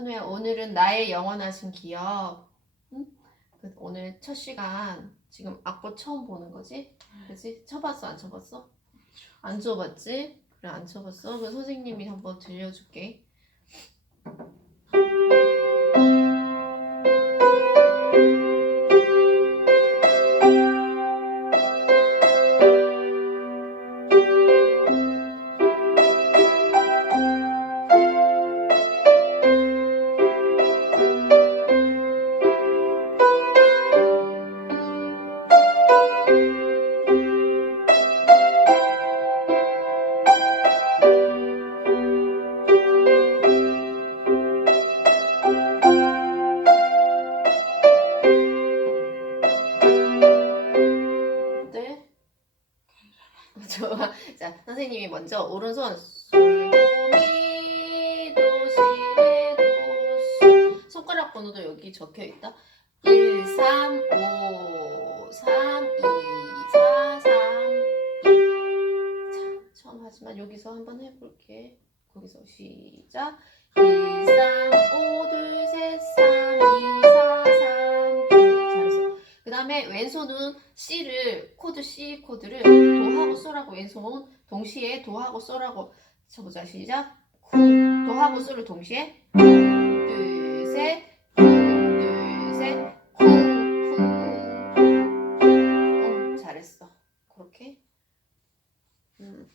현우야, 오늘은 나의 영원하신 기억. 응? 그 오늘 첫 시간 지금 악보 처음 보는 거지? 그지? 쳐봤어, 안 쳐봤어? 안 쳐봤지? 그래, 안 쳐봤어? 그 선생님이 한번 들려줄게. 좋아. 자, 선생님이 먼저 오른손 솔도미 도시레도 손가락 번호도 여기 적혀 있다. 1 3 5 3 2 4 3 2 자, 처음 하지만 여기서 한번 해 볼게. 거기서 시작. 1 3 5 2셋3 다음에 왼손은 C를 코드 C 코드를 도하고 소라고 왼손 동시에 도하고 소라고 쳐보자. 시작. 코 도하고 소를 동시에. 둘셋. 둘셋. 쿵쿵 잘했어. 그렇게. 음.